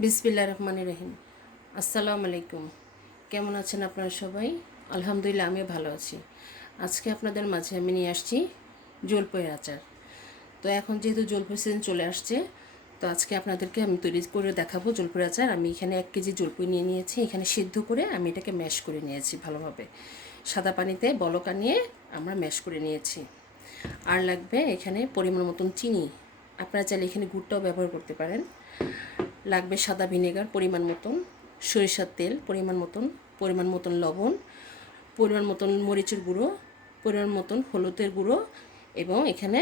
বিসমিল্লাহির রহমানির রহিম। আসসালামু আলাইকুম। কেমন আছেন আপনারা সবাই? আলহামদুলিল্লাহ, আমিও ভালো আছি। আজকে আপনাদের মাঝে আমি নিয়ে আসছি জলপাইয়ের আচার। তো এখন যেহেতু জলপাই সিজন চলে আসছে, তো আজকে আপনাদেরকে আমি তৈরি করে দেখাবো জলপাইয়ের আচার। আমি এখানে 1 কেজি জলপাই নিয়ে নিয়েছি। এখানে সিদ্ধ করে আমি এটাকে ম্যাশ করে নিয়েছি ভালোভাবে। সাদা পানিতে বলকা নিয়ে আমরা ম্যাশ করে নিয়েছি। আর লাগবে এখানে পরিমাণ মতন চিনি। আপনারা চাইলে এখানে গুড়টাও ব্যবহার করতে পারেন। লাগবে সাদা ভিনেগার পরিমাণ মতন, সরিষার তেল পরিমাণ মতন লবণ, পরিমাণ মতন মরিচের গুঁড়ো, পরিমাণ মতন হলুদের গুঁড়ো এবং এখানে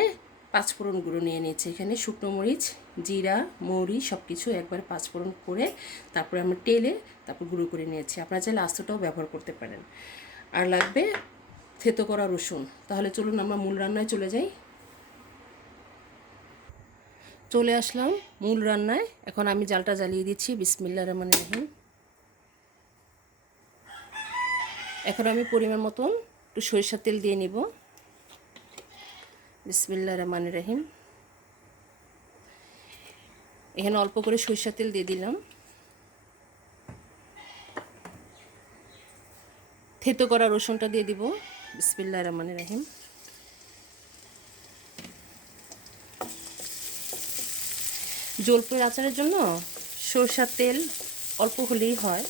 পাঁচফোড়ন গুঁড়ো নিয়ে নিয়েছি। এখানে শুকনো মরিচ, জিরা, মৌরি সব কিছু একবার পাঁচফোড়ন করে তারপরে আমরা তেলে তারপর গুঁড়ো করে নিয়েছি। আপনারা চাইলে আস্তটাও ব্যবহার করতে পারেন। আর লাগবে থেতো করা রসুন। তাহলে চলুন আমরা মূল রান্নায় চলে যাই। চলে আসলাম মূল রান্নায়। এখন আমি জালটা জ্বালিয়ে দিচ্ছি। বিসমিল্লাহির রহমানির রহিম। এখন আমি পরিমাণ মতন একটু সরিষার তেল দিয়ে নিব। বিসমিল্লাহির রহমানির রহিম। এখানে অল্প করে সরিষার তেল দিয়ে দিলাম। থেতো করা রসুনটা দিয়ে দিব। বিসমিল্লাহির রহমানির রহিম। জলপাইয়ের আচারের জন্য সরষার তেল অল্প হলেই হয়।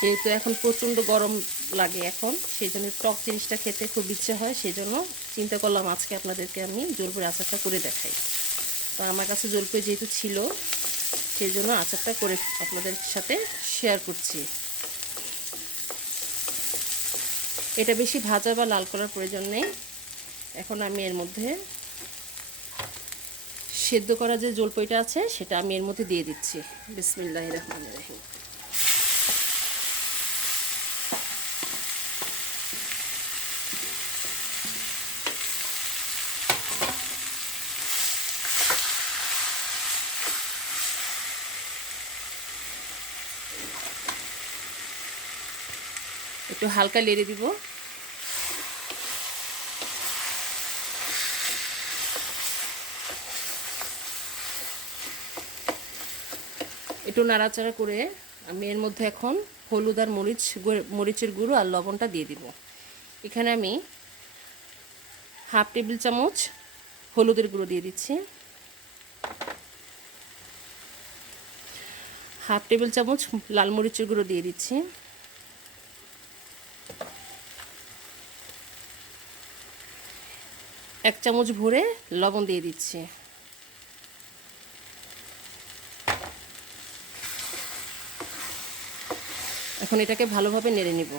যেহেতু এখন প্রচণ্ড গরম লাগে এখন, সেই জন্য টক জিনিসটা খেতে খুব ইচ্ছে হয়। সেই জন্য চিন্তা করলাম আজকে আপনাদেরকে আমি জলপাইয়ের আচারটা করে দেখাই। তো আমার কাছে জলপাই যেহেতু ছিল, সেই জন্য আচারটা করে আপনাদের সাথে শেয়ার করছি। এটা বেশি ভাজা বা লাল করার প্রয়োজন নেই। এখন আমি এর মধ্যে সেদ্ধ করা যে জলপাইটা আছে সেটা আমি এর মধ্যে দিয়ে দিচ্ছি। বিসমিল্লাহির রহমানির রহিম। একটু হালকা নেড়ে দিব। একটু নাড়াচাড়া করে আমি এর মধ্যে এখন হলুদ আর মরিচের গুঁড়ো আর লবণটা দিয়ে দিব। এখানে আমি হাফ টেবিল চামচ হলুদের গুঁড়ো দিয়ে দিচ্ছি, হাফ টেবিল চামচ লাল মরিচের গুঁড়ো দিয়ে দিচ্ছি, 1 চামচ ভরে লবণ দিয়ে দিচ্ছি। এখন এটাকে ভালোভাবে নেড়ে নিব।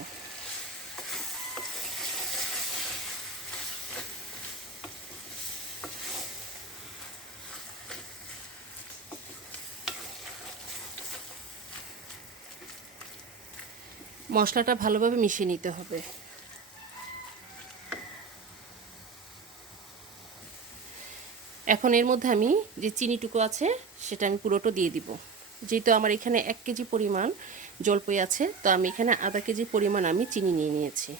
মশলাটা ভালোভাবে মিশিয়ে নিতে হবে। এখন এর মধ্যে আমি যে চিনিটুকু আছে সেটা আমি পুরোটা দিয়ে দিব। যেহেতু আমার এখানে 1 কেজি পরিমাণ জলপাই আছে, তো আমি এখানে আধা কেজি পরিমাণ আমি চিনি নিয়ে নিয়েছি।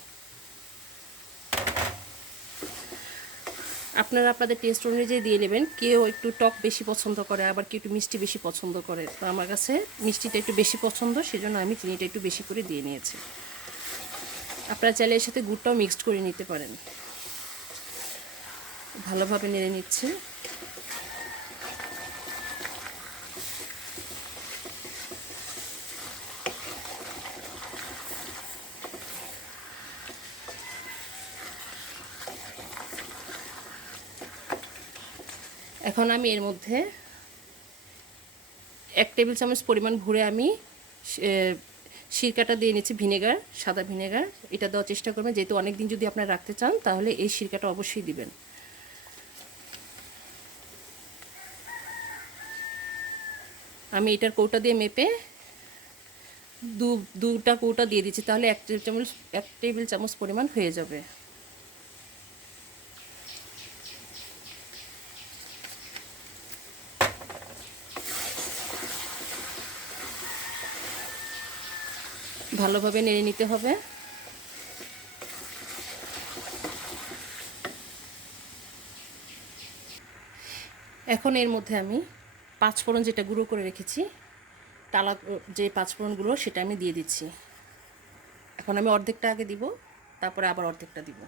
আপনারা আপনাদের টেস্ট অনুযায়ী দিয়ে নেবেন। কেউ একটু টক বেশি পছন্দ করে, আবার কেউ একটু মিষ্টি বেশি পছন্দ করে। তো আমার কাছে মিষ্টিটা একটু বেশি পছন্দ, সেজন্য আমি চিনিটা একটু বেশি করে দিয়ে নিয়েছি। আপনারা চাইলে এর সাথে গুড়টাও মিক্সড করে নিতে পারেন। ভালোভাবে নেড়ে নিচ্ছি। এখন আমি এর মধ্যে 1 টেবিল চামচ পরিমাণ ভরে আমি সিরকাটা দিয়ে নিচ্ছি, ভিনেগার, সাদা ভিনেগার। এটা দেওয়ার চেষ্টা করবেন, যেহেতু অনেক দিন যদি আপনারা রাখতে চান তাহলে এই সিরকাটা অবশ্যই দিবেন। আমি এটার কৌটা দিয়ে মেপে দুটা কৌটা দিয়ে দিচ্ছি, তাহলে 1 টেবিল চামচ পরিমাণ হয়ে যাবে। ভালোভাবে নেড়ে নিতে হবে। এখন এর মধ্যে আমি পাঁচফোড়ন যেটা গুঁড়ো করে রেখেছি, টালা যে পাঁচফোড়নগুলো সেটা আমি দিয়ে দিচ্ছি। এখন আমি অর্ধেকটা আগে দিব, তারপরে আবার অর্ধেকটা দিব।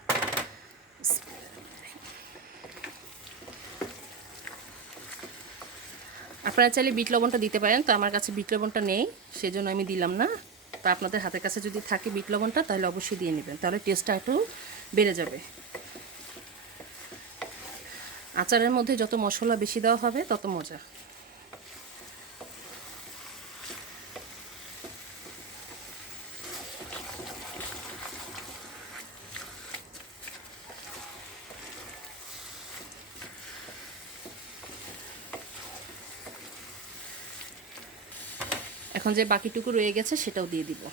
আপনারা চাইলে বিট লবণটা দিতে পারেন, তো আমার কাছে বিট লবণটা নেই, সেজন্য আমি দিলাম না। তা আপনাদের হাতের কাছে যদি থাকে বিট লবণটা, তাহলে অবশ্যই দিয়ে নেবেন, তাহলে টেস্টটা একটু বেড়ে যাবে। আচারের মধ্যে যত মশলা বেশি দেওয়া হবে তত মজা। এখন যে বাকিটুকু রয়ে গেছে সেটাও দিয়ে দিব।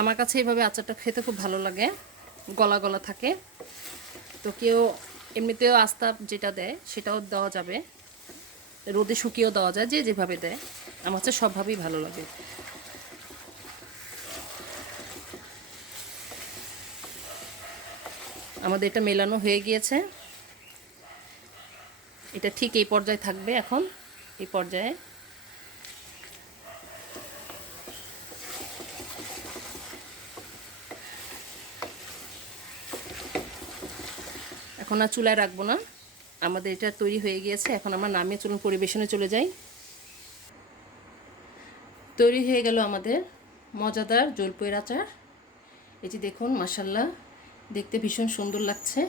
আমার কাছে এইভাবে আচারটা খেতে খুব ভালো লাগে, গলা গলা থাকে। তো কেউ এমনিতেও আস্তা যেটা দেয় সেটাও দেওয়া যাবে, রোদে শুকিয়েও দেওয়া যায়, যে যেভাবে দেয়। আমার কাছে সবভাবেই ভালো লাগে। আমাদের এটা মেলানো হয়ে গিয়েছে, এটা ঠিক এই পর্যায়ে থাকবে। এখন এই পর্যায়ে এখন আর চুলায় রাখবো না, আমাদের এটা তৈরি হয়ে গিয়েছে। এখন আমরা নামিয়ে চলুন পরিবেশনে চলে যাই। তৈরি হয়ে গেল আমাদের মজাদার জলপইয়ের আচার। এই যে দেখুন, মাশাল্লাহ, দেখতে ভীষণ সুন্দর লাগছে।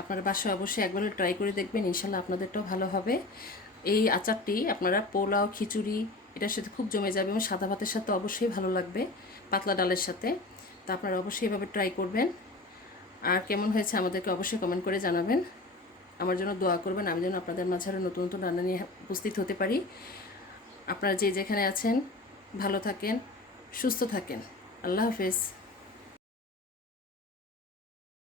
আপনারা বাসায় অবশ্যই একবার ট্রাই করে দেখবেন, ইনশাল্লাহ আপনাদেরটাও ভালো হবে। এই আচারটি আপনারা পোলাও, খিচুড়ি এটার সাথে খুব জমে যাবে, এবং সাদা ভাতের সাথে অবশ্যই ভালো লাগবে, পাতলা ডালের সাথে। তো আপনারা অবশ্যই এভাবে ট্রাই করবেন। আর কেমন হয়েছে আমাদেরকে অবশ্যই কমেন্ট করে জানাবেন। আমার জন্য দোয়া করবেন, আমি যেন আপনাদের মাঝে আরও নতুন নতুন রান্না নিয়ে উপস্থিত হতে পারি। আপনারা যে যেখানে আছেন ভালো থাকেন, সুস্থ থাকেন। আল্লাহ হাফেজ।